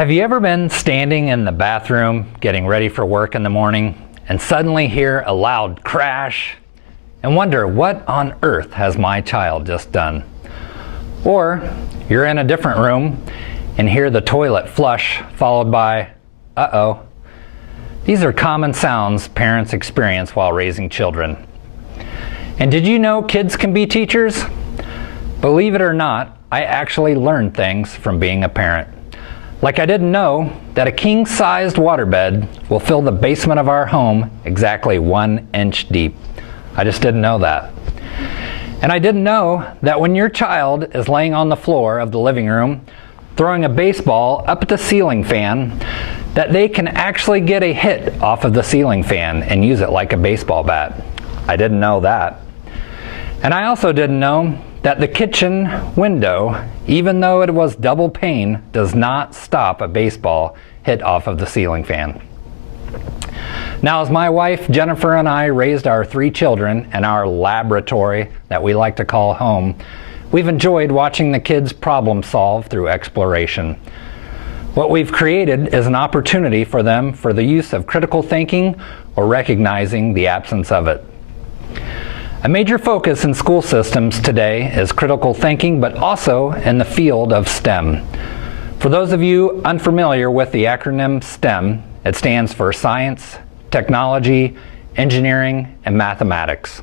Have you ever been standing in the bathroom getting ready for work in the morning and suddenly hear a loud crash and wonder, what on earth has my child just done? Or you're in a different room and hear the toilet flush followed by, uh-oh. These are common sounds parents experience while raising children. And did you know kids can be teachers? Believe it or not, I actually learned things from being a parent. Like I didn't know that a king-sized waterbed will fill the basement of our home exactly 1 inch deep. I just didn't know that. And I didn't know that when your child is laying on the floor of the living room, throwing a baseball up at the ceiling fan, that they can actually get a hit off of the ceiling fan and use it like a baseball bat. I didn't know that. And I also didn't know that the kitchen window, even though it was double pane, does not stop a baseball hit off of the ceiling fan. Now, as my wife Jennifer and I raised our 3 children in our laboratory that we like to call home, we've enjoyed watching the kids problem solve through exploration. What we've created is an opportunity for them for the use of critical thinking or recognizing the absence of it. A major focus in school systems today is critical thinking, but also in the field of STEM. For those of you unfamiliar with the acronym STEM, it stands for Science, Technology, Engineering, and Mathematics.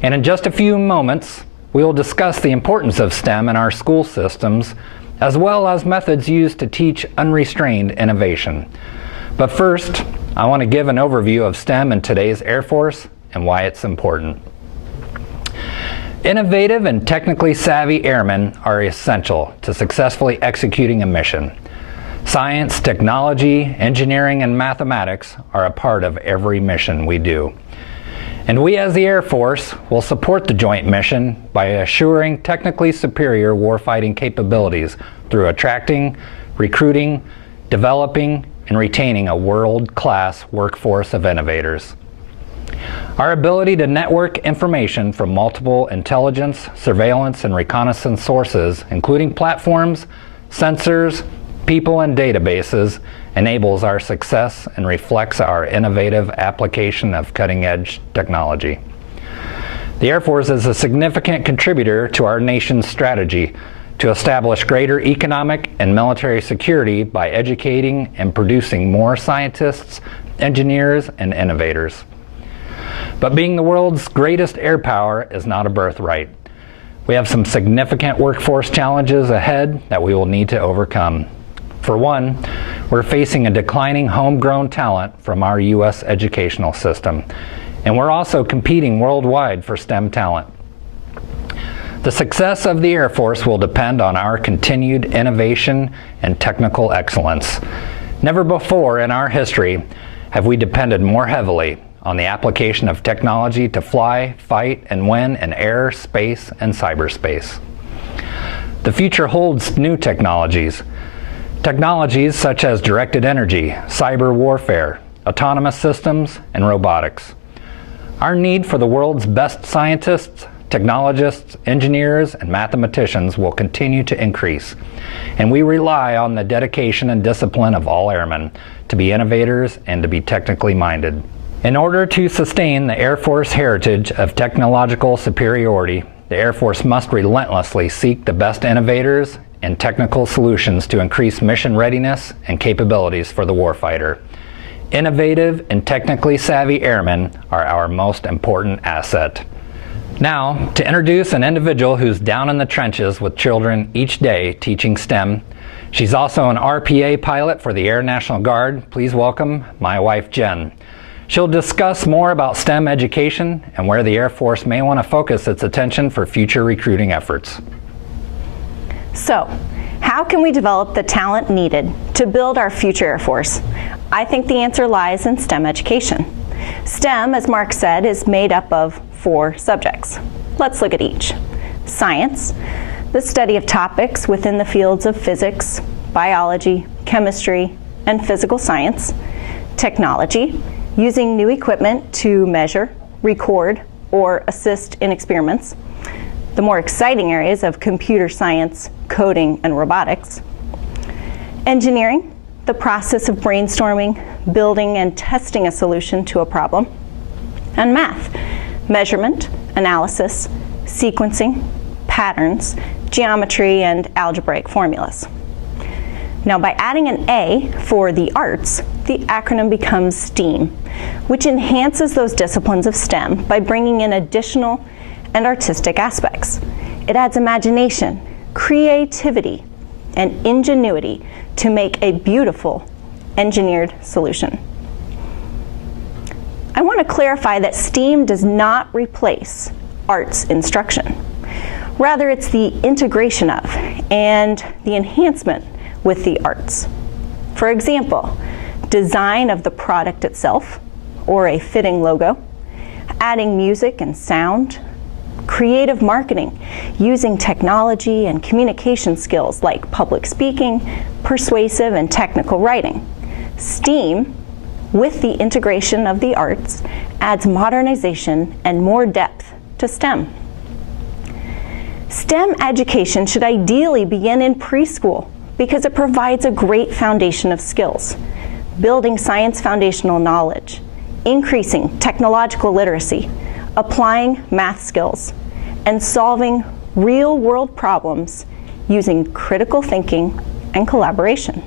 And in just a few moments, we will discuss the importance of STEM in our school systems, as well as methods used to teach unrestrained innovation. But first, I want to give an overview of STEM in today's Air Force and why it's important. Innovative and technically savvy airmen are essential to successfully executing a mission. Science, technology, engineering, and mathematics are a part of every mission we do. And we as the Air Force will support the joint mission by assuring technically superior warfighting capabilities through attracting, recruiting, developing, and retaining a world-class workforce of innovators. Our ability to network information from multiple intelligence, surveillance, and reconnaissance sources, including platforms, sensors, people, and databases, enables our success and reflects our innovative application of cutting-edge technology. The Air Force is a significant contributor to our nation's strategy to establish greater economic and military security by educating and producing more scientists, engineers, and innovators. But being the world's greatest air power is not a birthright. We have some significant workforce challenges ahead that we will need to overcome. For one, we're facing a declining homegrown talent from our U.S. educational system, and we're also competing worldwide for STEM talent. The success of the Air Force will depend on our continued innovation and technical excellence. Never before in our history have we depended more heavily on the application of technology to fly, fight, and win in air, space, and cyberspace. The future holds new technologies. Technologies such as directed energy, cyber warfare, autonomous systems, and robotics. Our need for the world's best scientists, technologists, engineers, and mathematicians will continue to increase, and we rely on the dedication and discipline of all airmen to be innovators and to be technically minded. In order to sustain the Air Force heritage of technological superiority, the Air Force must relentlessly seek the best innovators and technical solutions to increase mission readiness and capabilities for the warfighter. Innovative and technically savvy airmen are our most important asset. Now, to introduce an individual who's down in the trenches with children each day teaching STEM. She's also an RPA pilot for the Air National Guard. Please welcome my wife, Jen. She'll discuss more about STEM education and where the Air Force may want to focus its attention for future recruiting efforts. So, how can we develop the talent needed to build our future Air Force? I think the answer lies in STEM education. STEM, as Mark said, is made up of 4 subjects. Let's look at each. Science, the study of topics within the fields of physics, biology, chemistry, and physical science. Technology, using new equipment to measure, record, or assist in experiments. The more exciting areas of computer science, coding, and robotics. Engineering, the process of brainstorming, building, and testing a solution to a problem. And math, measurement, analysis, sequencing, patterns, geometry, and algebraic formulas. Now, by adding an A for the arts, the acronym becomes STEAM, which enhances those disciplines of STEM by bringing in additional and artistic aspects. It adds imagination, creativity, and ingenuity to make a beautiful engineered solution. I want to clarify that STEAM does not replace arts instruction. Rather, it's the integration of and the enhancement with the arts. For example, design of the product itself, or a fitting logo, adding music and sound, creative marketing, using technology and communication skills like public speaking, persuasive and technical writing. STEAM, with the integration of the arts, adds modernization and more depth to STEM. STEM education should ideally begin in preschool because it provides a great foundation of skills, building science foundational knowledge, increasing technological literacy, applying math skills, and solving real-world problems using critical thinking and collaboration.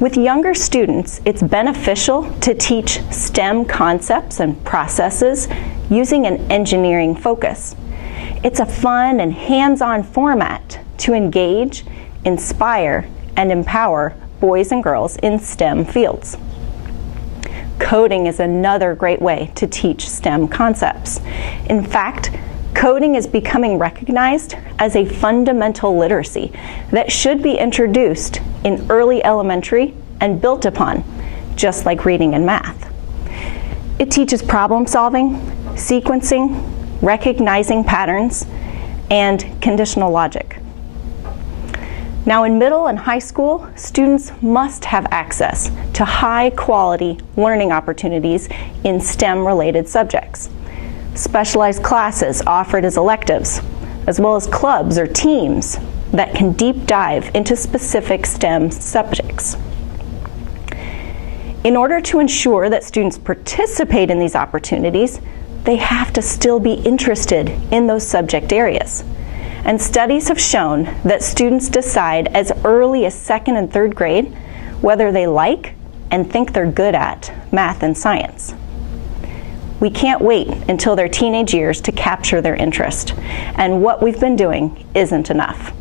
With younger students, it's beneficial to teach STEM concepts and processes using an engineering focus. It's a fun and hands-on format to engage, inspire, and empower boys and girls in STEM fields. Coding is another great way to teach STEM concepts. In fact, coding is becoming recognized as a fundamental literacy that should be introduced in early elementary and built upon, just like reading and math. It teaches problem solving, sequencing, recognizing patterns, and conditional logic. Now, in middle and high school, students must have access to high-quality learning opportunities in STEM-related subjects. Specialized classes offered as electives, as well as clubs or teams that can deep dive into specific STEM subjects. In order to ensure that students participate in these opportunities, they have to still be interested in those subject areas. And studies have shown that students decide as early as 2nd and 3rd grade whether they like and think they're good at math and science. We can't wait until their teenage years to capture their interest, and what we've been doing isn't enough.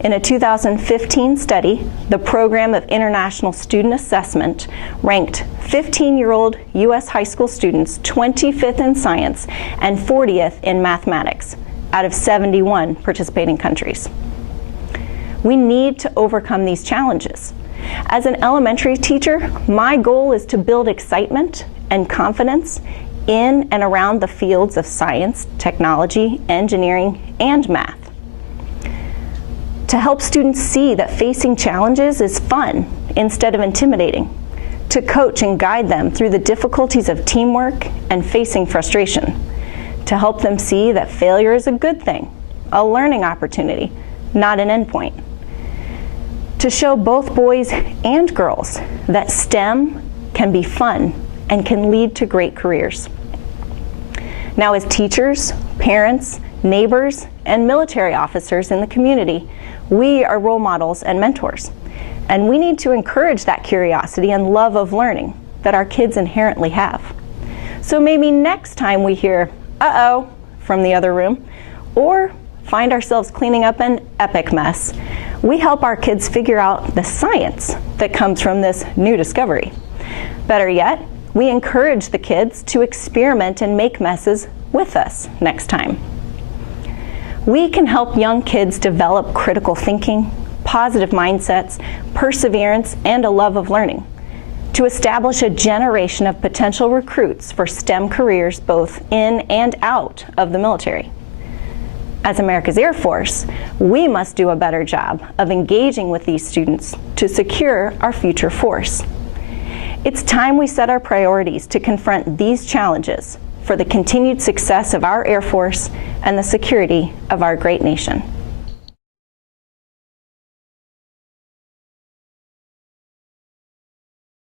In a 2015 study, the Program of International Student Assessment ranked 15-year-old U.S. high school students 25th in science and 40th in mathematics out of 71 participating countries. We need to overcome these challenges. As an elementary teacher, my goal is to build excitement and confidence in and around the fields of science, technology, engineering, and math. To help students see that facing challenges is fun instead of intimidating. To coach and guide them through the difficulties of teamwork and facing frustration. To help them see that failure is a good thing, a learning opportunity, not an endpoint. To show both boys and girls that STEM can be fun and can lead to great careers. Now, as teachers, parents, neighbors, and military officers in the community, we are role models and mentors. And we need to encourage that curiosity and love of learning that our kids inherently have. So maybe next time we hear, "uh-oh," from the other room, or find ourselves cleaning up an epic mess, we help our kids figure out the science that comes from this new discovery. Better yet, we encourage the kids to experiment and make messes with us next time. We can help young kids develop critical thinking, positive mindsets, perseverance, and a love of learning to establish a generation of potential recruits for STEM careers both in and out of the military. As America's Air Force, we must do a better job of engaging with these students to secure our future force. It's time we set our priorities to confront these challenges for the continued success of our Air Force and the security of our great nation.